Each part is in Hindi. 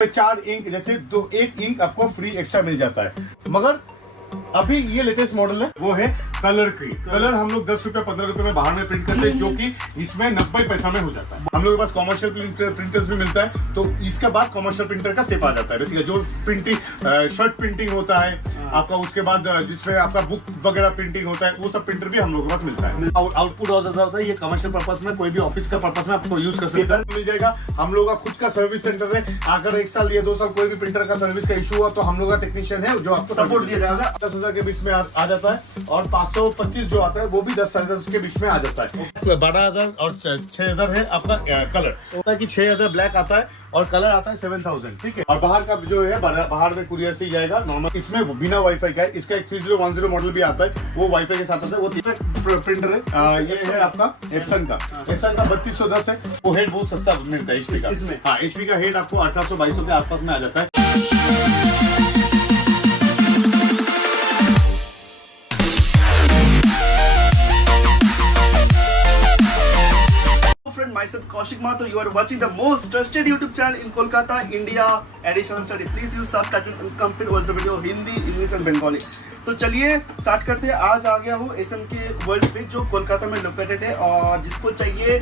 4 इंक जैसे एक इंक आपको फ्री एक्स्ट्रा मिल जाता है। मगर अभी ये लेटेस्ट मॉडल है वो है कलर की। कलर हम लोग 10 रुपए 15 रुपए में बाहर में प्रिंट करते हैं, जो कि इसमें 90 पैसा में हो जाता है। हम लोग के पास कॉमर्शियल प्रिंटर्स भी मिलता है, तो इसके बाद कॉमर्शियल प्रिंटर का स्टेप आ जाता है। बेसिकली जो प्रिंटिंग शर्ट प्रिंटिंग होता है आपका, उसके बाद जिसमें आपका बुक वगैरह प्रिंटिंग होता है, वो सब प्रिंटर भी हम लोग के पास मिलता है। आउटपुट बहुत ज्यादा होता है, ये कमर्शियल पर्पस में कोई भी ऑफिस का पर्पस में आपको यूज कर सकते हैं, मिल जाएगा। हम लोग का खुद का सर्विस सेंटर है, अगर 1 साल या 2 साल कोई भी प्रिंटर का सर्विस का इशू हुआ तो हम लोग का टेक्नीशियन है जो आपको सपोर्ट दिया जाएगा। 10,000 के बीच में आ जाता है, और 525 जो आता है वो भी 10 साल के बीच में आ जाता है। 12,000 और 6,000 है आपका कलर होता है कि 6,000 ब्लैक आता है और कलर आता है 7,000, ठीक है। और बाहर का जो है बाहर में कुरियर से ही जाएगा नॉर्मल। इसमें बिना वाईफाई का है, इसका एक 3010 मॉडल भी आता है, वो वाईफाई के साथ आता है। वो प्रिंटर है, ये है आपका एप्सन का 3210 है। वो हेड बहुत सस्ता मिलता है एचपी का। हाँ, एचपी का हेड आपको 1800-2200 के आसपास में आ जाता है। Myself Kaushik Mahato, you are watching the most trusted YouTube channel in Kolkata, India. Additional study. Please use subtitles and complete watch the video Hindi, English and Bengali. तो चलिए स्टार्ट करते हैं। आज आ गया हूँ एसएम के वर्ल्ड पे, जो कोलकाता में लोकेटेड है, और जिसको चाहिए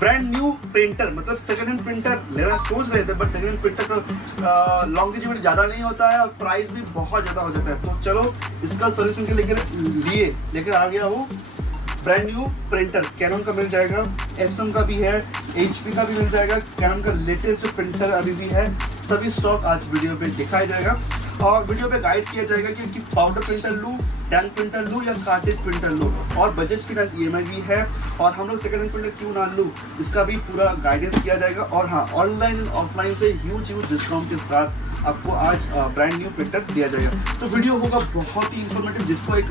ब्रांड न्यू प्रिंटर, मतलब सेकंड हैंड प्रिंटर लेना सोच रहे थे, बट सेकंड हैंड प्रिंटर का लॉन्गेजिविटी ज़्यादा नहीं होता है और प्राइस भी बहुत ज़्यादा हो जाता है। तो चलो इसका सोल्यूशन के लेकर आ गया हूँ ब्रांड न्यू प्रिंटर। कैनन का मिल जाएगा, एप्सन का भी है, एचपी का भी मिल जाएगा। कैनन का लेटेस्ट जो प्रिंटर अभी भी है, सभी स्टॉक आज वीडियो पे दिखाया जाएगा और वीडियो पे गाइड किया जाएगा कि पाउडर प्रिंटर लूँ, टैंक प्रिंटर लूँ या कार्टेज प्रिंटर लूँ, और बजट फिनांस ईएमआई भी है, और हम लोग सेकंड हैंड प्रिंटर क्यों ना लूँ इसका भी पूरा गाइडेंस किया जाएगा। और हाँ, ऑनलाइन एंड ऑफलाइन से ह्यूज डिस्काउंट के साथ आपको आज ब्रांड न्यू प्रिंटर दिया जाएगा। तो वीडियो होगा बहुत ही इंफॉर्मेटिव। जिसको एक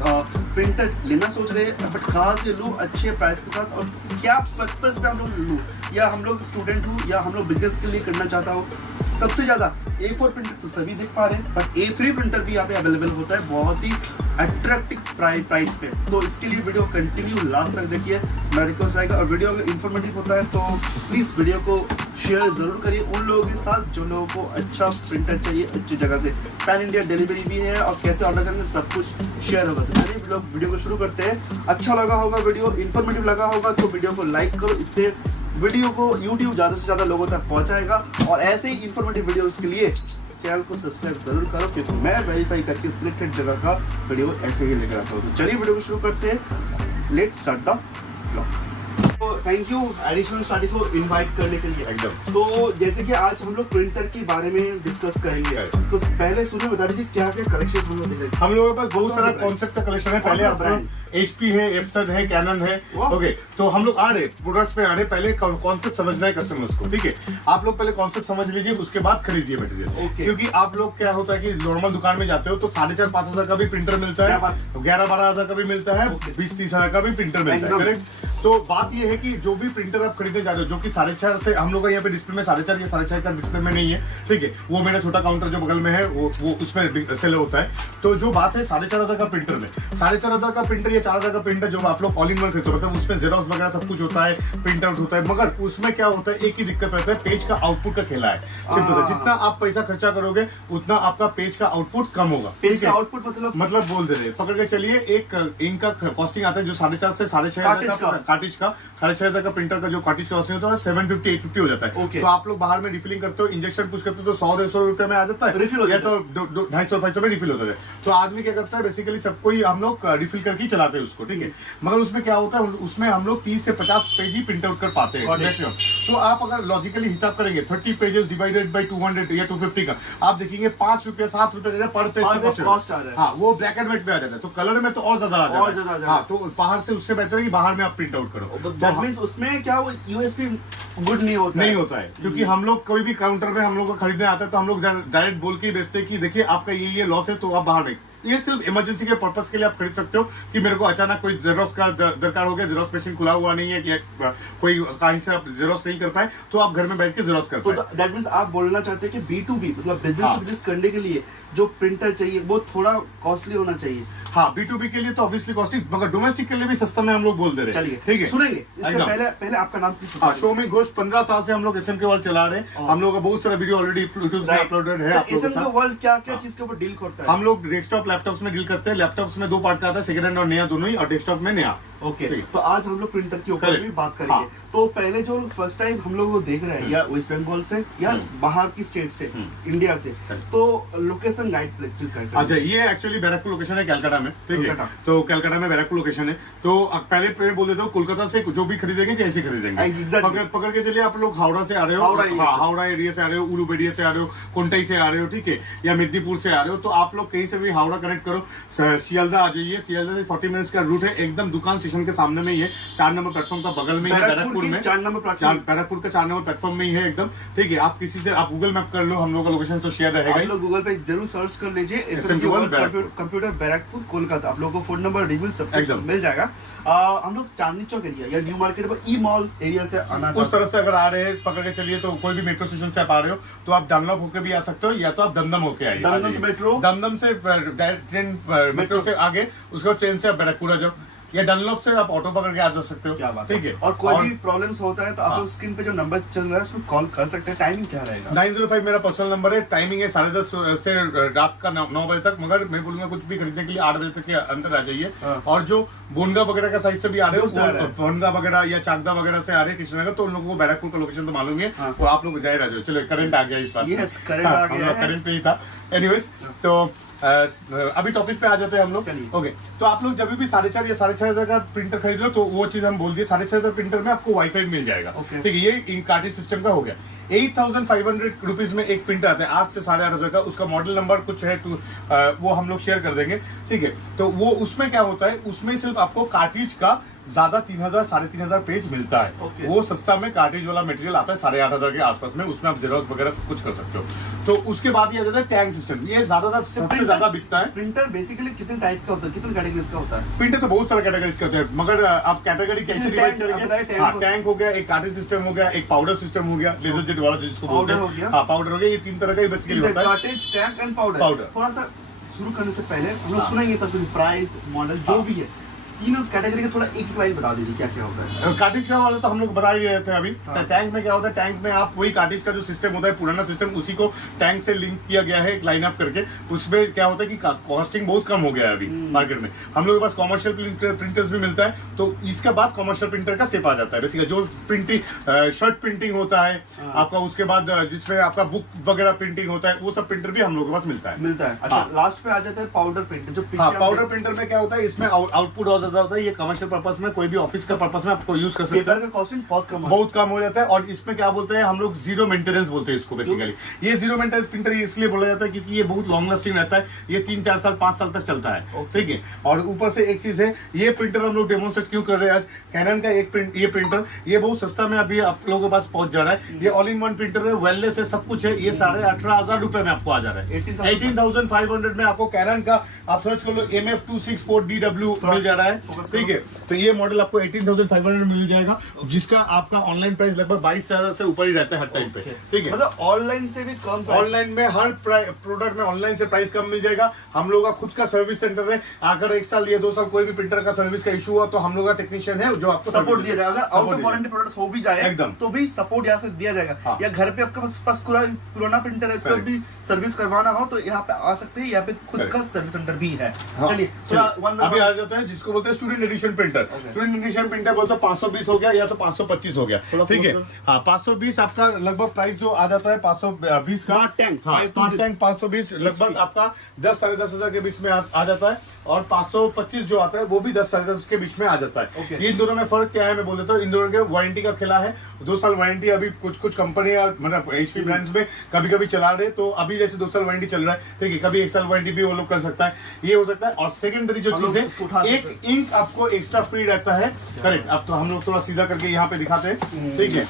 प्रिंटर लेना सोच रहे हैं बट कहाँ से लूँ अच्छे प्राइस के साथ, और क्या पर्पस पे हम लोग लूँ, या हम लोग स्टूडेंट हूँ या हम लोग बिजनेस के लिए करना चाहता हूँ। सबसे ज़्यादा A4 प्रिंटर तो सभी देख पा रहे हैं, बट A3 प्रिंटर भी यहाँ पे अवेलेबल होता है बहुत ही अट्रैक्टिव प्राइस पे। तो इसके लिए वीडियो कंटिन्यू लास्ट तक देखिए, मेरा रिक्वेस्ट आएगा। और वीडियो अगर इन्फॉर्मेटिव होता है तो प्लीज़ वीडियो को शेयर ज़रूर करिए उन लोगों के साथ जो लोगों को अच्छा प्रिंटर चाहिए अच्छी जगह से। पैन इंडिया डिलीवरी भी है, और कैसे ऑर्डर करेंगे सब कुछ शेयर होगा। तो चलिए लोग वीडियो को शुरू करते हैं। अच्छा लगा होगा वीडियो, इन्फॉर्मेटिव लगा होगा तो वीडियो को लाइक करो, इससे वीडियो को यूट्यूब ज़्यादा से ज़्यादा लोगों तक पहुँचाएगा। और ऐसे ही इन्फॉर्मेटिव वीडियोज़ के लिए चैनल को सब्सक्राइब जरूर करो, क्योंकि मैं वेरीफाई करके सिलेक्टेड जगह का वीडियो ऐसे ही लेकर आता हूँ। तो चलिए वीडियो को शुरू करते हैं। Let's start the vlog. तो थैंक यू एडिशनल स्टडी को इनवाइट करने के लिए। एकदम। तो जैसे कि आज हम लोग प्रिंटर के बारे में डिस्कस करेंगे, तो पहले सुनिए बता दीजिए क्या क्या कलेक्शन हम लोग देखेंगे। हम लोगों के पास बहुत सारा कॉन्सेप्ट का कलेक्शन है। पहले ब्रांड एचपी है, एप्सन है, कैनन है। ओके, तो हम लोग आ रहे प्रोडक्ट्स पे आ रहे। पहले कॉन्सेप्ट समझना है कस्टमर्स को, ठीक है। आप लोग पहले कॉन्सेप्ट समझ लीजिए, उसके बाद खरीदिए मटेरियल। क्योंकि आप लोग क्या होता है कि नॉर्मल दुकान में जाते हो तो 4,500-5,000 का भी प्रिंटर मिलता है, 11-12 का भी मिलता है, 20-30 हजार का भी प्रिंटर मिलता है, करेक्ट। तो बात ये है कि जो भी प्रिंटर आप खरीदने जा रहे हो, जो कि 4.5 से हम लोग का यहाँ पे डिस्प्ले में 4.5 या 4.5 का डिस्प्ले में नहीं है, ठीक है। वो मेरा छोटा काउंटर जो बगल में है वो उसमें सेल होता है। तो जो बात है 4,500 का प्रिंटर में, 4,500 का प्रिंटर या 4,000 का प्रिंटर जो आप लोग ऑल इन वन खरीदते हो, मतलब उसमें जेरॉक्स वगैरह सब कुछ होता है, प्रिंट आउट होता है, मगर उसमें क्या होता है, एक ही दिक्कत रहता है, पेज का आउटपुट का खेला है। जितना आप पैसा खर्चा करोगे उतना आपका पेज का आउटपुट कम होगा। पेज का आउटपुट मतलब बोल दे रहे पकड़ के चलिए, एक इंक का कॉस्टिंग आता है जो 4.5 से 6,500 का कार्टेज का 6,500 का प्रिंटर का जो कार्टेज का कॉस्टिंग होता है 750-850 हो जाता है। तो आप लोग बाहर में रिफिलिंग करते हो, इंजेक्शन पुश करते हो तो 100-150 रुपए में आ जाता है रिफिल, या तो 250-500 में रिफिल होता है। तो आदमी क्या करता है, बेसिकली सबको ही हम लोग रिफिल करके ही चलाते हैं उसको, ठीक है। मगर उसमें क्या होता है, उसमें हम लोग 30 से 50 पेज ही प्रिंट आउट कर पाते हैं मैक्सिमम। तो आप अगर लॉजिकली हिसाब करेंगे 30 पेजेस डिवाइडेड बाई 200 या 250 का, आप देखेंगे 5 रुपया 7 रुपए पर पेज कॉस्ट आ रहा है। हाँ, वो ब्लैक एंड व्हाइट में आ जाता है, तो कलर में तो और ज्यादा आ जाता है। हाँ, तो बाहर से उससे बेहतर है कि बाहर में आप प्रिंट आउट करो। दैट मींस उसमें क्या वो यूएसपी गुड नहीं होता है। क्योंकि हम लोग कोई भी काउंटर में हम लोग को खरीदने आता है तो हम लोग डायरेक्ट बोल के बेचते हैं कि देखिए आपका ये लॉस है तो आप बाहर नहीं। ये सिर्फ इमरजेंसी के पर्पस के लिए आप खरीद सकते हो कि मेरे को अचानक कोई जेरोक्स का दरकार हो गया, जेरोक्स मशीन खुला हुआ नहीं है, कि कोई कहीं से आप जेरोक्स नहीं कर पाए, तो आप घर में बैठ के जेरोक्स कर पाए। दैट मींस आप बोलना चाहते हैं कि B2B मतलब बिजनेस टू बिजनेस करने के लिए जो प्रिंटर चाहिए वो थोड़ा कॉस्टली होना चाहिए। हाँ B2B के लिए तो ऑब्वियसली कॉस्टली, मगर डोमेस्टिक के लिए भी सस्ता में हम लोग बोल दे रहे हैं। चलिए ठीक है, सुनेंगे। इससे एकदम। पहले आपका नाम प्लीज। हाँ, शो में घोष 15 साल से हम लोग एसएम के वर्ल्ड चला रहे हैं। हम लोग का बहुत सारा वीडियो ऑलरेडी यूट्यूब पे अपलोडेड है। आप लोगों एसएम के का साथ। वर्ल्ड क्या क्या चीज के ऊपर डील करता है? हम लोग डेस्कटॉप लैपटॉप्स में डील करते हैं। लैपटॉप्स में 2 पार्ट का आता है, सेकंड हैंड और नया दोनों ही, और डेस्कटॉप में नया। ओके, ठीक है। तो आज हम लोग प्रिंटर के ऊपर Correct. भी बात करेंगे। हाँ। तो पहले जो फर्स्ट टाइम हम लोग वो देख रहे हैं या वेस्ट बंगाल से या बाहर की स्टेट से, इंडिया से, तो लोकेशन गाइड प्लीज गाइड। अच्छा, ये एक्चुअली बैरकपुर लोकेशन है कलकत्ता में। ठीक है, कोलकाता। तो कलकत्ता में बैरकपुर लोकेशन है। तो पहले बोल देता हूँ, कोलकाता से जो भी खरीदेंगे कैसे खरीदेंगे। Exactly. पकड़ के चलिए, आप लोग हावड़ा से आ रहे हो, हावड़ा एरिया से आ रहे हो, उलूबेड़िया से आ रहे हो, कोंटाई से आ रहे हो, ठीक है, या मेदिनीपुर से आ रहे हो, तो आप लोग कहीं से भी हावड़ा कनेक्ट करो, सियालदा आ जाइए। सियालदा से 40 मिनट्स का रूट है, एकदम दुकान स्टेशन के सामने में ही है, 4 नंबर प्लेटफॉर्म का बगल में ही है, बैरकपुर में 4 नंबर प्लेटफॉर्म, बैरकपुर का 4 नंबर प्लेटफॉर्म में ही है एकदम। ठीक है, आप किसी से आप गूगल मैप कर लो, हम लोग का लोकेशन तो शेयर रहेगा आप ही। लोग गूगल पे जरूर सर्च कर लीजिए एसएम कंप्यूटर बैरकपुर कोलकाता। आप लोगों को फोन नंबर रिव्यू सब कुछ एकदम मिल जाएगा। हम लोग चांदनी चौक एरिया या न्यू मार्केट पर ई मॉल एरिया से आना उस तरफ से अगर आ रहे हैं, पकड़ के चलिए, तो कोई भी मेट्रो स्टेशन से आप आ रहे हो तो आप डनलप होकर भी आ सकते हो, या तो आप दमदम होके आइए। दमदम से मेट्रो, दमदम से डायरेक्ट ट्रेन मेट्रो से आगे, उसके बाद ट्रेन से आप बैरकपुर आ जाओ, या डनलप से आप ऑटो पकड़ के आ जा सकते हो। क्या बात ठीक है। और कोई भी प्रॉब्लम्स होता है तो आप लोग स्क्रीन पे जो नंबर चल रहा है उसमें कॉल कर सकते हैं। टाइमिंग क्या रहेगा? 905 मेरा पर्सनल नंबर है। टाइमिंग है 10:30 से रात का 9 बजे तक, मगर मैं बोलूंगा कुछ भी खरीदने के लिए 8 बजे तक के अंदर आ जाइए। और जो बोनगा वगैरह का साइड से भी आ रहे हो, बोनगा वगैरह या चाकदा वगैरह से आ रहे हैं कृष्णनगर, तो उन लोगों को बैरकपुर का लोकेशन तो मालूम है, और आप लोग जाहिर आ जाओ। चलो, करंट आ गया इस बात। यस, करंट आ गया है। करंट पे ही था। एनीवेज, तो अभी टॉपिक पे आ जाते हैं हम लोग। ओके, तो आप लोग जब भी 4.5 या 6.5 का प्रिंटर खरीद लो, तो वो चीज हम बोल दिए, 6.5 प्रिंटर में आपको वाईफाई मिल जाएगा। ठीक है, ये इंकार्टी सिस्टम का हो गया। 8,500 रुपीज में एक प्रिंटर आता है, 8 से 8,500 का। उसका मॉडल नंबर कुछ है, वो हम लोग शेयर कर देंगे। ठीक है, तो वो उसमें क्या होता है, उसमें सिर्फ आपको कार्ट्रिज का ज्यादा 3,000 3,500 पेज मिलता है। वो सस्ता में कार्ट्रिज वाला मटेरियल आता है 8,500 के आसपास में, उसमें आप जेरॉक्स वगैरह सब कुछ कर सकते हो। तो उसके बाद ये आ जाता है टैंक सिस्टम, ये ज्यादातर सबसे ज्यादा बिकता है। प्रिंटर बेसिकली कितने टाइप का होता है, कितने कैटेगरीज का होता है? प्रिंटर तो बहुत सारे कैटेगरीज के होते हैं, मगर आप कैटेगरी कैसे डिवाइड करेंगे? हाँ, टैंक हो गया, एक कार्ट्रिज सिस्टम हो गया, एक पाउडर सिस्टम हो गया, लेजर जेट वाला जिसको बोलते हैं। हाँ, पाउडर हो गया। ये 3 तरह का ही बेसिकली होता है, कार्ट्रिज, टैंक एंड पाउडर। थोड़ा सा शुरू करने से पहले हम लोग सुनेंगे सब कुछ, प्राइस, मॉडल जो भी है, तीनों कैटेगरी का थोड़ा एक लाइन बता दीजिए क्या क्या होता है। कार्ट्रिज का वाला तो हम लोग बता ही रहे थे अभी। टैंक में क्या होता है, टैंक में आप वही कार्ट्रिज का जो सिस्टम होता है, पुराना सिस्टम, उसी को टैंक से लिंक किया गया है एक लाइन अप करके। उसमें क्या होता है कि कॉस्टिंग बहुत कम हो गया है अभी मार्केट में। हम लोग के पास कॉमर्शियल प्रिंटर्स भी मिलता है, तो इसके बाद कॉमर्शियल प्रिंटर का स्टेप आ जाता है। बेसिकली जो प्रिंटिंग शर्ट प्रिंटिंग होता है आपका, उसके बाद जिसमें आपका बुक वगैरह प्रिंटिंग होता है, वो सब प्रिंटर भी हम लोग के पास मिलता है। अच्छा, लास्ट पे आ जाता है पाउडर प्रिंटर, जो पाउडर प्रिंटर में क्या होता है, इसमें आउटपुट बहुत ज्यादा होता है। ये कमर्शियल पर्पस में, कोई भी ऑफिस का पर्पस में आपको यूज कर सकते हैं। पेपर का कॉस्टिंग बहुत कम हो जाता है। और इसमें क्या बोलते हैं हम लोग, जीरो मेंटेनेंस बोलते हैं इसको बेसिकली। ये जीरो मेंटेनेंस प्रिंटर इसलिए बोला जाता है क्योंकि ये बहुत लॉन्ग लास्टिंग रहता है, ये 3-4 साल 5 साल तक चलता है। ठीक है, और ऊपर से एक चीज है, ये प्रिंटर हम लोग डेमोन्स्ट्रेट क्यों कर रहे हैं आज, कैनन का ये प्रिंटर, ये बहुत सस्ता में अभी आप लोगों के पास पहुंच जा रहा है। ये ऑल इन वन प्रिंटर है, वेलनेस है, सब कुछ है। ये 18,500 रुपए में आपको आ जा रहा है। 18,500 में आपको कैनन का, आप सर्च कर लो, MF264DW मिल जा रहा है। ठीक है, तो ये मॉडल आपको 18,500 मिल जाएगा, जिसका आपका ऑनलाइन प्राइस लगभग 22,000 से ऊपर ही रहता है हर टाइम पे। ठीक है, मतलब ऑनलाइन से भी कम, ऑनलाइन में हर प्रोडक्ट में ऑनलाइन से प्राइस कम मिल जाएगा। हम लोग का खुद का सर्विस सेंटर है, अगर 1 साल या 2 साल कोई भी प्रिंटर का सर्विस का इशू हुआ तो हम लोग का टेक्नीशियन है जो आपको सपोर्ट दिया जाएगा। आउट ऑफ वारंटी प्रोडक्ट्स हो भी जाए एकदम, तो भी सपोर्ट यहाँ से दिया जाएगा। या घर पे आपके पास पुराना प्रिंटर है, उसका भी सर्विस करवाना हो तो यहाँ पे आ सकते हैं। यहाँ पे खुद का सर्विस सेंटर भी है। चलिए अभी आ जाता है जिसको बोलते हैं student edition printer. Student edition printer बोलते हैं 520 हो गया या तो 525 हो गया। ठीक है, हाँ, 520 आपका लगभग प्राइस जो आ जाता है 520 का। स्मार्ट टैंक, हाँ, स्मार्ट टैंक 520 लगभग आपका 10-10,500 के बीच में आ जाता है। और 525 जो आता है वो भी 10-10,500 के बीच में आ जाता है। इन दोनों में फर्क क्या है मैं बोल देता हूँ। इन दोनों के वारंटी का खेला है, 2 साल वारंटी अभी कुछ कंपनी मतलब HP ब्रांड्स में कभी कभी चला रहे, तो अभी जैसे 2 साल वारंटी चल रहा है। ठीक है, कभी 1 साल वारंटी भी वो लोग कर सकता है, ये हो सकता है। और सेकेंडरी जो चीज है, एक इंक आपको एक्स्ट्रा फ्री रहता है। करेक्ट, अब तो हम लोग थोड़ा सीधा करके यहाँ पे दिखाते हैं। ठीक है,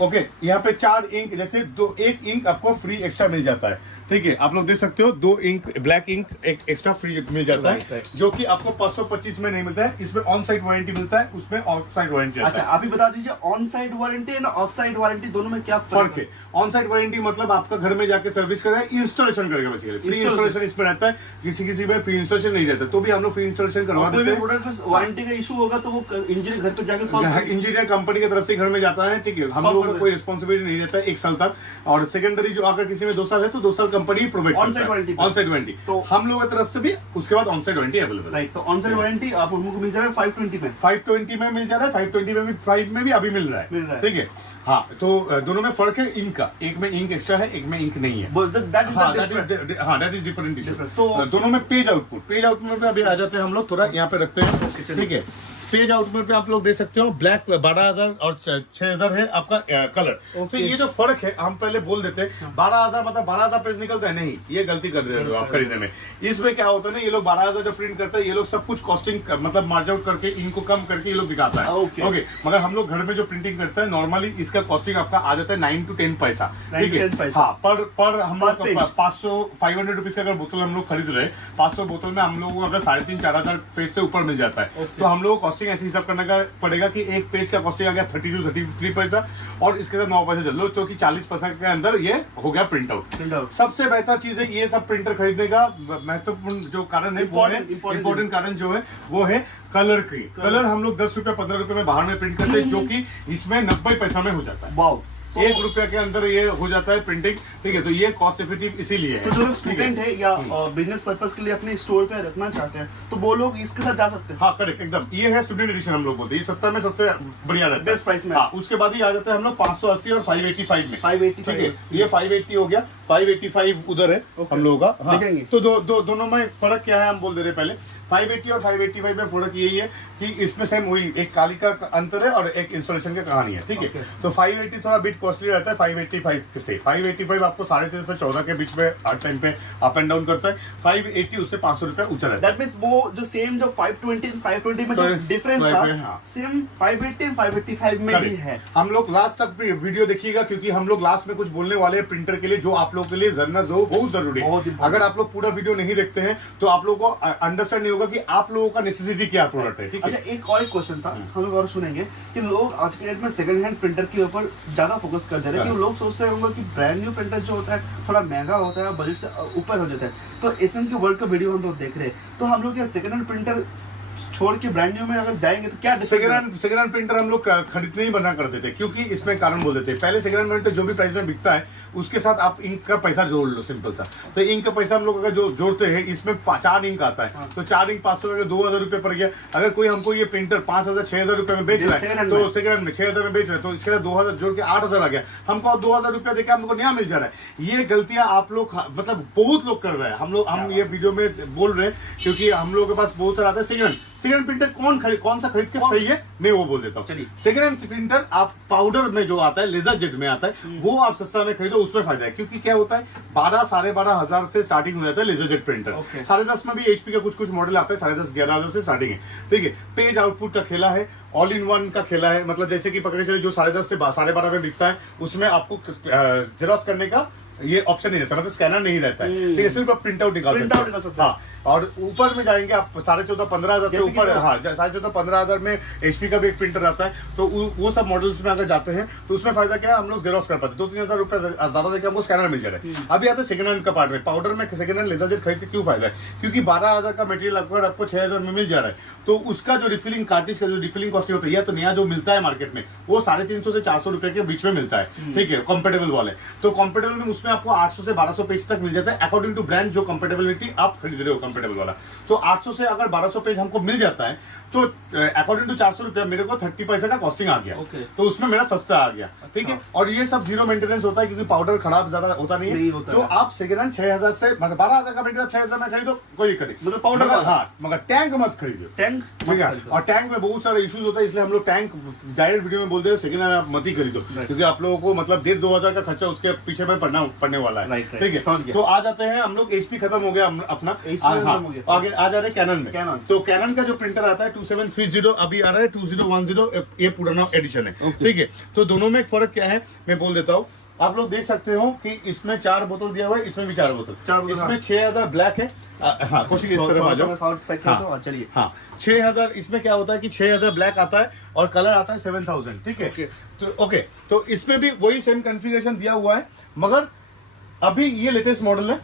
ओके, यहाँ पे 4 इंक, जैसे एक इंक आपको फ्री एक्स्ट्रा मिल जाता है। ठीक है, आप लोग देख सकते हो 2 इंक ब्लैक इंक एक एक्स्ट्रा फ्री मिल जाता है, जो कि आपको 525 में नहीं मिलता है। इसमें ऑन साइड वारंटी मिलता है, उसमें ऑफ साइड वारंटी। अच्छा, अभी बता दीजिए on side warranty end of side warranty दोनों में क्या फर्क है। ऑन साइड वारंटी मतलब आपका घर में जाके सर्विस कर रहा है, इंस्टॉलेशन करेगा बेसिकली। फ्री इंस्टॉलेशन इसमें रहता है, किसी में फ्री इंस्टॉलेशन नहीं रहता, तो भी हम लोग फ्री इंस्टॉलेशन करवा देते हैं। प्रोडक्ट में वारंटी का इशू होगा तो वो इंजीनियर घर पे जाकर सॉल्व इंजीनियर कंपनी की तरफ से घर में जाता है, ठीक है। हम लोगों को कोई रिस्पॉन्सिबिलिटी नहीं रहता है 1 साल तक। और सेकेंडरी जो अगर किसी में 2 साल है तो 2 साल company provide on side warranty तो हम लोगों की तरफ से भी उसके बाद ऑन साइड वारंटी अवेलेबल है। राइट, तो ऑन साइड वारंटी आप हमको मिल जाएगा 520 में। 520 में मिल जा रहा है, 520 में भी 5 में भी अभी मिल रहा है, ठीक है। हाँ, तो दोनों में फर्क है इंक का, एक में इंक एक्स्ट्रा है, एक में इंक नहीं है। That is different issue. तो दोनों में पेज आउटपुट में अभी आ जाते हैं हम लोग, थोड़ा यहाँ पे रखते हैं, ठीक है। पेज आउटपुट पे आप लोग देख सकते हो ब्लैक 12,000 और 6,000 है आपका कलर। तो ये जो फर्क है हम पहले बोल देते हैं, 12,000 मतलब 12,000 पेज निकलता है, नहीं, ये गलती कर रहे हो आप खरीदने में। इसमें क्या होता है ना, ये लोग 12,000 जो प्रिंट करते हैं, ये लोग सब कुछ कॉस्टिंग मतलब मार्ज आउट करके इनको कम करके ये लोग दिखाता है। ओके, मगर हम लोग घर में जो प्रिंटिंग करते हैं नॉर्मली इसका कॉस्टिंग आपका आ जाता है 9 to 10 पैसा, ठीक है। हाँ, पर हम लोग 500-500 रुपीज का अगर बोतल हम लोग खरीद रहे हैं, 500 बोतल में हम लोग को अगर 3,500-4,000 पेज से ऊपर मिल जाता है, तो हम लोग कॉस्टिंग ऐसे हिसाब करने का पड़ेगा कि एक पेज का कॉस्टिंग आ गया 32 to 33 पैसा, और इसके साथ 9 पैसा चल लो, तो कि 40 पैसा के अंदर ये हो गया प्रिंट आउट। सबसे बेहतर चीज है ये सब प्रिंटर खरीदने का महत्वपूर्ण जो कारण है, इंपॉर्टेंट कारण जो है वो है कलर की। कलर हम लोग 10 रुपए 15 रुपए में बाहर में प्रिंट करते हैं, जो कि इसमें 90 पैसा में हो जाता है। वाओ, 1 रुपया के अंदर ये हो जाता है प्रिंटिंग, ठीक है। तो ये कॉस्ट इफेक्टिव इसीलिए है। तो जो लोग स्टूडेंट है या बिजनेस पर्पस के लिए अपने स्टोर पे रखना चाहते हैं, तो वो लोग इसके साथ जा सकते हैं। हाँ, करेक्ट, एकदम। ये है स्टूडेंट एडिशन, हम लोग बोलते हैं, ये सस्ता में सबसे बढ़िया रहता है, बेस्ट प्राइस में। हाँ, उसके बाद ही आ जाता है हम लोग 580 और 585 में। 585, ठीक है, ये 580 हो गया, 585 उधर है हम लोगों का। हाँ, तो दोनों में फर्क क्या है हम बोल दे रहे पहले। 580 और 585 में फर्क यही है कि इसमें सेम वही एक काली का अंतर है और एक इंस्टॉलेशन की कहानी है, ठीक है। तो 580 थोड़ा बिट कॉस्टली रहता है 585 से। 585 आपको 13.5 से 14 के बीच में हर टाइम पे अप एंड डाउन करता है। 580 उससे 500 रुपया ऊंचा रहता है। दैट मींस वो जो सेम जो 520 and 520 में जो डिफरेंस था, सेम 580 and 585 में भी है। हम लोग लास्ट तक वीडियो देखिएगा, क्योंकि हम लोग लास्ट में कुछ बोलने वाले हैं प्रिंटर के लिए, जो आप लोगों के लिए जानना बहुत जरूरी है। अगर आप लोग पूरा वीडियो नहीं देखते हैं तो आप लोगों को अंडरस्टैंड नहीं होगा कि आप लोगों का नेसेसिटी क्या प्रोडक्ट है, ठीक है। अच्छा, एक और क्वेश्चन था, हम लोग और सुनेंगे कि लोग आज के डेट में सेकंड हैंड प्रिंटर के ऊपर ज्यादा फोकस कर दे रहे हैं, कि लोग सोचते होंगे कि ब्रांड न्यू प्रिंटर जो होता है थोड़ा महंगा होता है, बजट से ऊपर हो जाता है। तो एसएम के वर्ल्ड का वीडियो हम लोग देख रहे हैं, तो हम लोग सेकंड हैंड प्रिंटर छोड़ के ब्रांड न्यू में अगर जाएंगे तो क्या सेकंड हैंड प्रिंटर हम लोग खरीदने ही मना कर देते, क्योंकि इसमें कारण बोल देते हैं। पहले सेकंड हैंड प्रिंटर जो भी प्राइस में बिकता है उसके साथ आप इंक का पैसा जोड़ लो, सिंपल सा। तो इंक का पैसा हम लोग अगर जो जोड़ते हैं, इसमें 4 इंक आता है, तो 4 इंक 500 का 2,000 रुपए पड़ गया। अगर कोई हमको ये प्रिंटर 5,000-6,000 रुपए में बेच रहा है, तो सेकंड हैंड में 6,000 में बेच रहा है, तो इसके साथ 2,000 जोड़ के 8,000 आ गया, हमको 2,000 रुपया देकर हमको नया मिल जा रहा है। ये गलतियां आप लोग मतलब बहुत लोग कर रहे हैं। हम ये वीडियो में बोल रहे हैं क्योंकि हम लोगों के पास बहुत सारा आता है सेकंड प्रिंटर। कौन सा खरीद के सही है, मैं वो बोल देता हूँ। सेकंड हैंड प्रिंटर आप पाउडर में जो आता है, लेजर जेट में आता है, वो आप सस्ता में खरीदो, उसमें फायदा है। क्योंकि क्या होता है 12-12.5 हजार से स्टार्टिंग हो जाता है लेजर जेट प्रिंटर। 10.5 में भी एचपी का कुछ मॉडल आता है, 10.5-11 से स्टार्टिंग है, ठीक है। पेज आउटपुट का खेला है, ऑल इन वन का खेला है, मतलब जैसे कि पकड़े चले जो 10.5 से 12.5 में बिकता है, उसमें आपको जेरॉक्स करने का ये ऑप्शन नहीं रहता, मतलब स्कैनर नहीं रहता है, ठीक है। सिर्फ आप प्रिंट आउट निकाल सकते हैं। हाँ, और ऊपर में जाएंगे आप 14,500-15,000 से ऊपर, हाँ 14,500-15,000 में एचपी का भी एक प्रिंटर आता है। तो वो सब मॉडल्स में अगर जाते हैं तो उसमें फायदा क्या है, हम लोग जेरॉक्स कर पाते, 2-3 हजार रुपए ज्यादा देकर हमको स्कैनर मिल जा रहा है। अभी आते हैं सेकंड हैंड का पार्ट में। पाउडर में सेकंड हैंड लेजर जेट खरीद के क्यों फायदा है, क्योंकि 12,000 का मटेरियल आपको 6,000 में मिल जा रहा है। तो उसका जो रिफिलिंग कार्टिज का जो रिफिलिंग कॉस्ट होता है, या तो नया जो मिलता है मार्केट में, वो 350 से 400 रुपए के बीच में मिलता है, ठीक है, कंपेटेबल वाले। तो कंपेटेबल में उसमें आपको 800 से 1200 पेज तक मिल जाता है, अकॉर्डिंग टू ब्रांड जो कंपेटेबिलिटी आप खरीद रहे हो कंपेटेबल वाला। तो 800 से अगर 1200 पेज हमको मिल जाता है, तो अकॉर्डिंग टू 400 रुपया मेरे को 30 पैसे का कॉस्टिंग आ गया। तो उसमें मेरा सस्ता आ गया, ठीक है। और ये सब जीरो मेंटेनेंस होता है, क्योंकि पाउडर खराब ज्यादा होता नहीं है। तो आप सेकंड हैंड 6,000 से मतलब 12,000 का मटेरियल 6,000 में खरीदो, कोई दिक्कत नहीं, मतलब पाउडर। हाँ, मगर टैंक मत खरीदो, टैंक, ठीक है। और टैंक में बहुत सारे इश्यूज होता है, इसलिए हम लोग टैंक डायरेक्ट वीडियो में बोलते हैं सेकंड हैंड आप मत ही खरीदो, क्योंकि आप लोगों को मतलब 1,500-2,000 का खर्चा उसके पीछे में पड़ने वाला है, ठीक है। तो आ जाते हैं हम लोग, एचपी खत्म हो गया अपना, आगे आ जा रहे कैनन में। तो कैनन का जो प्रिंटर आता है 2730, अभी आ रहा है 2010, ये पुराना एडिशन है, ठीक है। तो दोनों में एक फर्क क्या है मैं बोल देता हूँ। आप लोग देख सकते हो कि इसमें 4 बोतल दिया हुआ है, इसमें भी 4 बोतल। इसमें 6000 ब्लैक है। हाँ, कुछ इस तरह आ जाओ। चलिए, हाँ 6000, इसमें क्या होता है कि 6000 ब्लैक आता है और कलर आता है 7000, ठीक है। तो इसमें भी वही सेम कॉन्फ़िगरेशन दिया हुआ है, मगर अभी ये लेटेस्ट मॉडल है।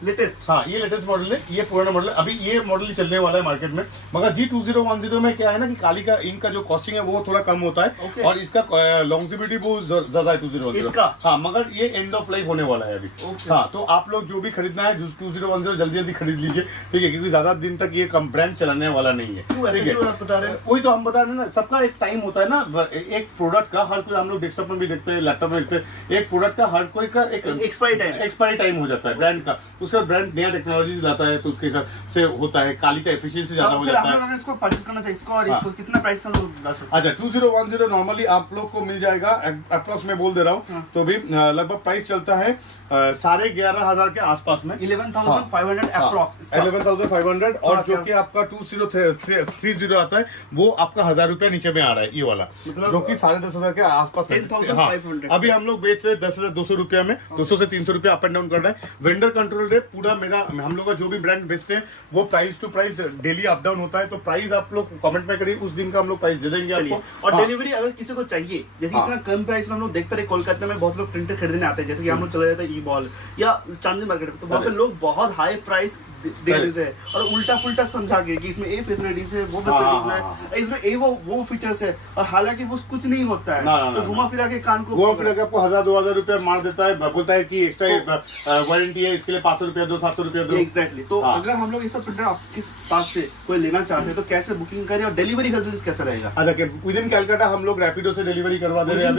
हाँ, ये लेटेस्ट मॉडल है, ये पुराना मॉडल है। अभी ये मॉडल ही चलने वाला है मार्केट में। मगर G2010 में क्या है ना कि काली का इंक का जो कॉस्टिंग है वो थोड़ा कम होता है और इसका लॉन्जिविटी बहुत ज्यादा है 2010 का। हाँ, मगर ये एंड ऑफ लाइफ होने वाला है अभी। हाँ, तो आप लोग जो भी खरीदना है 2010 जल्दी जल्दी खरीद लीजिए, ठीक है, क्योंकि ज्यादा दिन तक ये ब्रांड चलाने वाला नहीं है। ठीक है, वही तो हम बता रहे हैं ना, सबका एक टाइम होता है ना। एक प्रोडक्ट का हर कोई, हम लोग डेस्कटॉप में भी देखते हैं, लैपटॉप में देखते हैं, एक प्रोडक्ट का हर कोई का एक एक्सपायरी टाइम हो जाता है ब्रांड का। उसका ब्रांड नया टेक्नोलॉजी लाता है तो उसके हिसाब से होता है, काली का एफिशिएंसी ज्यादा हो जाता है। अगर इसको परचेस करना चाहिए, इसको और इसको कितना प्राइस हम लोग बता सकते हैं? अच्छा, 2010 नॉर्मली आप लोग को मिल जाएगा, अप्रॉक्स में बोल दे रहा हूँ, तो भी लगभग प्राइस चलता है 11,500 के आसपास में। 11,500 अप्रॉक्स, 11,500। और जो कि आपका 2030 आता है वो आपका 1000 रुपया नीचे में आ रहा है, ये वाला, मतलब जो कि 10,500 के आसपास। 10,500। अभी हम लोग बेच रहे 10,200 रुपया में, 200 से 300 रुपया अप एंड डाउन कर रहा है। वेंडर कंट्रोल है पूरा मेरा। हम लोग का जो भी ब्रांड बेचते हैं वो price to price daily up down होता है, तो प्राइस आप लोग कमेंट में करिए, उस दिन का हम लोग प्राइस दे देंगे आपको। और डिलीवरी अगर किसी को चाहिए, जैसे इतना कम प्राइस में हम लोग देख पा रहे, कोलकाता में बहुत लोग प्रिंटर खरीदने आते हैं, जैसे कि हम लोग चले जाते हैं ई-मॉल या चांदनी मार्केट में, तो वहाँ पे लोग बहुत हाई प्राइस दे देते हैं और उल्टा फुल्टा समझा के कि इसमें ये फैसिलिटीज है, वो फैसिलिटीज है, इसमें ये वो फीचर्स है, और हालांकि वो कुछ नहीं होता है। तो घुमा फिरा के कान को घुमा फिरा के आपको 1000-2000 रुपया मार देता है, बोलता है कि एक्स्ट्रा वारंटी है, इसके लिए 500 रुपया दो, 700 रुपया दो। एग्जैक्टली। तो अगर हम लोग ये सब प्रिंटर आपके पास से कोई लेना चाहते हैं तो कैसे बुकिंग करें और डिलीवरी फैसिलिटीज कैसे रहेगा? अच्छा, विद इन कैलकाटा हम लोग रैपिडो से डिलीवरी करवा दे रहे हैं।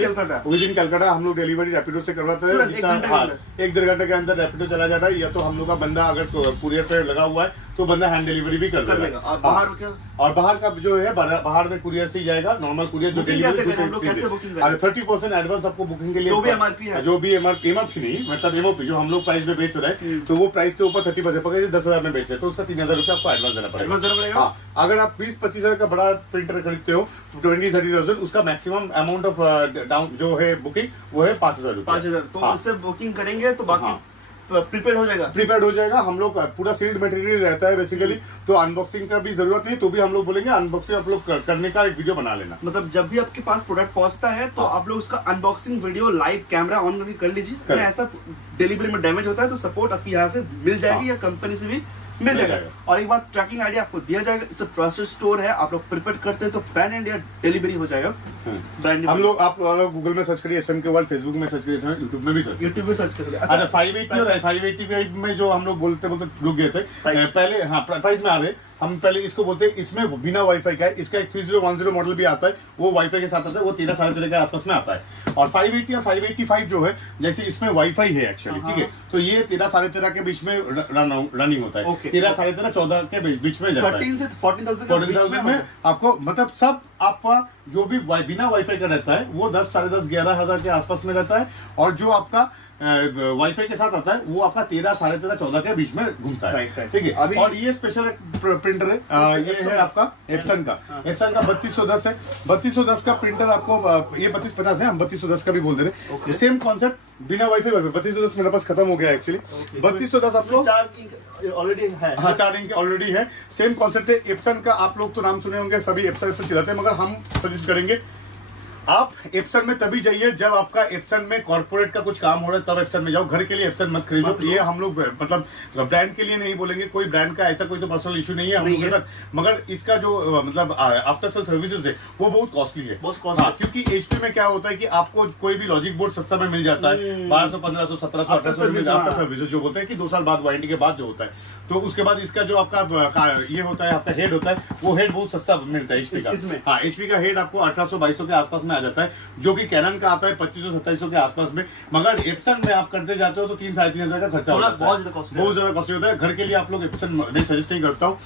विद इन कैलकाटा हम लोग डिलीवरी रैपिडो से करवाते हैं। 1-1.5 घंटे के अंदर रैपिडो चला जाता है, या तो हम लोग का बंदा अगर कुरियर पे लगा हुआ है तो बंदा हैंड डिलीवरी भी कर देगा। और बाहर क्या? और बाहर का जो है, बाहर में कुरियर से ही जाएगा, नॉर्मल कुरियर जो डिलीवरी। 30% एडवांस आपको बुकिंग के लिए, जो भी एमआरपी है, जो भी एमआरपी नहीं, मतलब एमओपी जो हम लोग प्राइस में बेच रहे हैं, तो वो प्राइस के ऊपर 30% पकड़िए, 10,000 में बेच रहे हैं तो उसका 3,000 रुपया आपको एडवांस देना पड़ेगा। हाँ, अगर आप 20-25 हजार का बड़ा प्रिंटर खरीदते हो 20-30,000, उसका मैक्सिमम अमाउंट ऑफ डाउन जो है बुकिंग वो है 5,000 रुपया। 5,000 तो उससे बुकिंग करेंगे तो बाकी प्रीपेड हो जाएगा। हम लोग पूरा सील्ड मटेरियल रहता है बेसिकली, तो अनबॉक्सिंग का भी जरूरत नहीं, तो भी हम लोग बोलेंगे अनबॉक्सिंग आप लोग करने का एक वीडियो बना लेना। मतलब जब भी आपके पास प्रोडक्ट पहुंचता है तो आप लोग उसका unboxing video live camera on करके कर लीजिए। ऐसा डिलीवरी में डैमेज होता है तो सपोर्ट आपकी यहाँ से मिल जाएगी या कंपनी से भी मिल जाएगा। और एक बात, ट्रैकिंग आईडी आपको दिया जाएगा। इट्स अ ट्रस्टेड स्टोर है, आप लोग प्रिपेयर करते हैं तो पैन इंडिया डिलीवरी हो जाएगा। हम लोग, आप गूगल में सर्च करिए SM के वर्ल्ड, फेसबुक में सर्च करिए, यूट्यूब में भी सर्च कर सकते। अच्छा, 580 और 585 में जो हम लोग बोलते रुक गए थे पहले। हाँ, प्राइस में आ रहे हम पहले इसको बोलते हैं, इसमें बिना वाईफाई का है। इसका एक 3010 मॉडल भी आता है, वो वाईफाई के साथ आता है, वो 13-13.5 के आसपास में आता है। और 580 या 585 जो है, जैसे इसमें वाईफाई है एक्चुअली, ठीक है, तो ये 13-13.5 के बीच में रनिंग होता है। 13-13.5-14 के बीच में जाता है। 13 से 14,000 में आपको, मतलब सब आपका जो भी बिना वाईफाई का रहता है वो 10-10.5-11,000 के आसपास में रहता है, और जो आपका वाईफाई के साथ आता है वो आपका 13-13.5-14 के बीच में घूमता है, ठीक है। और ये स्पेशल प्रिंटर है, ये है आपका एप्सन का। एप्सन का 3210 है। 3210 का प्रिंटर आपको, ये 3250 है, हम 3210 का भी बोल दे रहे हैं। सेम कॉन्सेप्ट, बिना वाईफाई 3210 मेरे पास खत्म हो गया एक्चुअली। 3210 आप लोग ऑलरेडी है। हाँ, 4 इंच ऑलरेडी है। सेम कॉन्सेप्ट है। एप्सन का आप लोग तो नाम सुने होंगे, सभी एप्सन चलाते हैं, मगर हम सजेस्ट करेंगे आप एप्सन में तभी जाइए जब आपका एप्सन में कॉर्पोरेट का कुछ काम हो रहा है, तब एप्सन में जाओ। घर के लिए एप्सन मत खरीदो। ये हम लोग मतलब ब्रांड के लिए नहीं बोलेंगे, कोई ब्रांड का ऐसा कोई तो पर्सनल इशू नहीं है हम लोगों के साथ, मगर इसका जो मतलब आफ्टर सेल सर्विसेज है वो बहुत कॉस्टली है। हाँ, क्योंकि HP में क्या होता है कि आपको कोई भी लॉजिक बोर्ड सस्ता में मिल जाता है, 1200, 1500, 1700, 1800 आफ्टर सर्विसेज जो बोलते हैं कि 2 साल बाद, वारंटी के बाद जो होता है। तो उसके बाद इसका जो आपका ये होता है, आपका हेड होता है, वो हेड बहुत सस्ता मिलता है HP का। हाँ, HP का हेड आपको 1800-2200 के आसपास में आ जाता है, जो कि कैनन का आता है 2500-2700 के आसपास में। मगर एप्सन में आप करते जाते हो तो 3-3,500 का खर्चा होता है, बहुत ज्यादा कॉस्टली होता है। घर के लिए आप लोग एप्सन मैं सजेस्ट नहीं करता हूँ,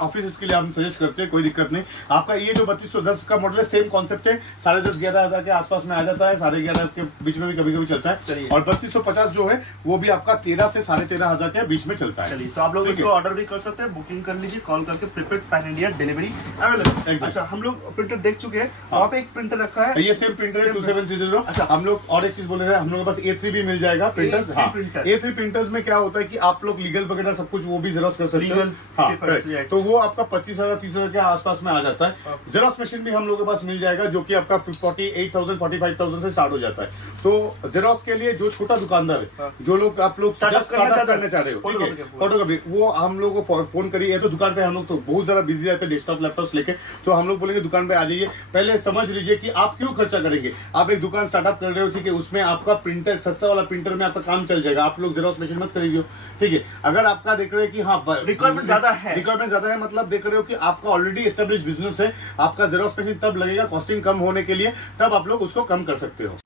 ऑफिस के लिए हम सजेस्ट करते हैं, कोई दिक्कत नहीं। आपका ये जो 3210 का मॉडल है, सेम कॉन्सेप्ट है, 10,500-11,000 के आसपास में आ जाता है, 11,500 के बीच में भी कभी कभी चलता है। और 3250 जो है वो भी आपका 13 से 13,500 के बीच में चलता है। तो आप लोग इसको ऑर्डर भी कर सकते हैं, बुकिंग कर लीजिए कॉल करके। Prepaid pan India delivery available. अच्छा, हम लोग प्रिंटर देख चुके हैं, वहाँ पे एक प्रिंटर रखा का है? ये सेम प्रिंटर है 2730। अच्छा। हम लोग और एक चीज बोल रहे हैं, हम लोग के पास A3 भी मिल जाएगा प्रिंटर्स। A3 हाँ, प्रिंटर। A3 प्रिंटर्स में क्या होता है कि आप लोग लीगल वगैरह सब कुछ वो भी जेरोक्स कर सकते Legal हैं। हाँ, papers, correct। right। तो वो आपका 25,000 30,000 के आसपास में आ जाता है। जेरोक्स मशीन भी हम लोग के पास मिल जाएगा जो कि आपका 48,000 45,000 से स्टार्ट हो जाता है। तो जेरोक्स के लिए जो छोटा दुकानदार है, जो लोग आप लोग Startup करना चाह रहे हो, ठीक है, फोटोकॉपी, वो हम लोग को फोन करिए। तो दुकान पे हम लोग तो बहुत ज्यादा बिजी रहते हैं डेस्कटॉप लैपटॉप लेके, तो हम लोग बोलेंगे दुकान पे आ जाइए। पहले समझ लीजिए कि आप क्यों खर्चा करेंगे। आप एक दुकान स्टार्टअप कर रहे हो, ठीक है, उसमें आपका प्रिंटर सस्ता वाला प्रिंटर में आपका काम चल जाएगा। आप लोग जेरोक्स मशीन मत खरीदियो, ठीक है। अगर आपका देख रहे हैं कि हाँ रिक्वायरमेंट ज्यादा है, मतलब देख रहे हो कि आपका ऑलरेडी एस्टेब्लिश बिजनेस है, आपका जेरोक्स मशीन तब लगेगा कॉस्टिंग कम होने के लिए, तब आप लोग उसको कम कर सकते हो।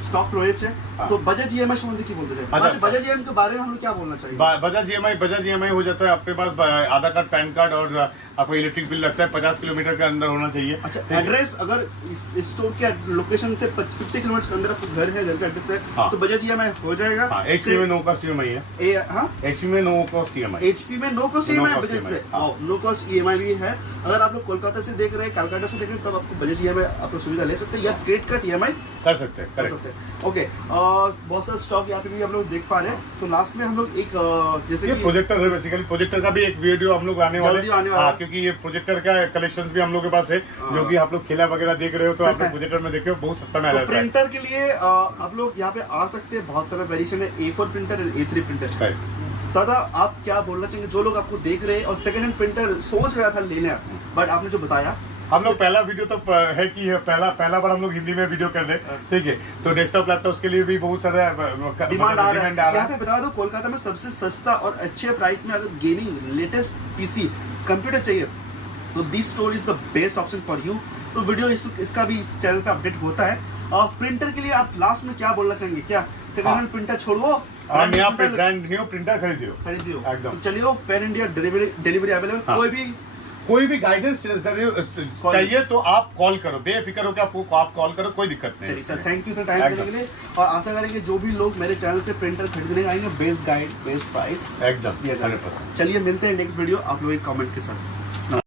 स्टॉक রয়েছে हाँ। तो बजाज ईएमआई সম্বন্ধে কি বলতে চাই? अच्छा। बजाज ईएमआई के बारे में हम लोग क्या बोलना चाहिए? बजाज EMI हो जाता है आपके पास आधार कार्ड पैन कार्ड और आपका इलेक्ट्रिक बिल लगता है 50 किलोमीटर के अंदर होना चाहिए। अच्छा, एड्रेस अगर इस स्टोर के लोकेशन से 50 किलोमीटर के अंदर आपका घर है, घर का एड्रेस है, हाँ। तो बजाज ईएमआई हो जाएगा। हाँ, HP में नो कॉस्ट EMI है। हाँ, HP में नो कॉस्ट EMI। एचपी में no cost No EMI cost Bajaj से, हाँ। नो कॉस्ट ईएमआई भी है। अगर आप लोग कोलकाता से देख रहे हैं, कलकत्ता से देख रहे हैं, तब आपको बजाज ईएमआई आप लोग सुविधा ले सकते हैं या क्रेडिट कार्ड ईएमआई कर सकते हैं, कर करेक्ट। सकते हैं। ओके, बहुत सारा स्टॉक यहाँ पे भी हम लोग देख पा रहे हैं। तो लास्ट में हम लोग एक जैसे ये कि प्रोजेक्टर है, बेसिकली प्रोजेक्टर का भी एक वीडियो हम लोग आने वाले जल्दी आने वाला हाँ, है। क्योंकि ये प्रोजेक्टर का कलेक्शन भी हम लोग के पास है, जो कि आप लोग खेला वगैरह देख रहे हो, तो आप लोग प्रोजेक्टर में देखे हो, बहुत सस्ता में आ तो जाता है। प्रिंटर के लिए आप लोग यहाँ पे आ सकते हैं। बहुत सारा वेरिएशन है, A4 प्रिंटर और A3 प्रिंटर। Correct। दादा आप क्या बोलना चाहेंगे जो लोग आपको देख रहे हैं और सेकंड हैंड प्रिंटर सोच रहा था लेने, बट आपने जो बताया, हम लोग पहला वीडियो तो है कि पहला बार हम लोग हिंदी में वीडियो कर रहे हैं, ठीक है। तो डेस्कटॉप लैपटॉप्स के लिए भी बहुत सारा डिमांड आ रहा है। रहा यहाँ पे बता दो, कोलकाता में सबसे सस्ता और अच्छे प्राइस में अगर गेमिंग लेटेस्ट पीसी कंप्यूटर चाहिए तो this store is the best option for you. तो वीडियो इसका भी इस चैनल पे अपडेट होता है। और प्रिंटर के लिए आप लास्ट में क्या बोलना चाहेंगे? क्या सेकंड हैंड प्रिंटर छोड़ो, और यहाँ पे ब्रांड न्यू प्रिंटर खरीदियो खरीदियो एकदम। तो चलिए, पैन इंडिया डिलीवरी अवेलेबल। हाँ। कोई भी गाइडेंस चाहिए तो आप कॉल करो, बेफिक्र होकर आप कॉल करो, कोई दिक्कत नहीं। चलिए sir, thank you sir time देने के लिए। और आशा करेंगे जो भी लोग मेरे चैनल से प्रिंटर खरीदने आएंगे, बेस्ट गाइड बेस्ट प्राइस एकदम दिया जाएगा। 100%। चलिए मिलते हैं नेक्स्ट वीडियो आप लोग एक कमेंट के साथ।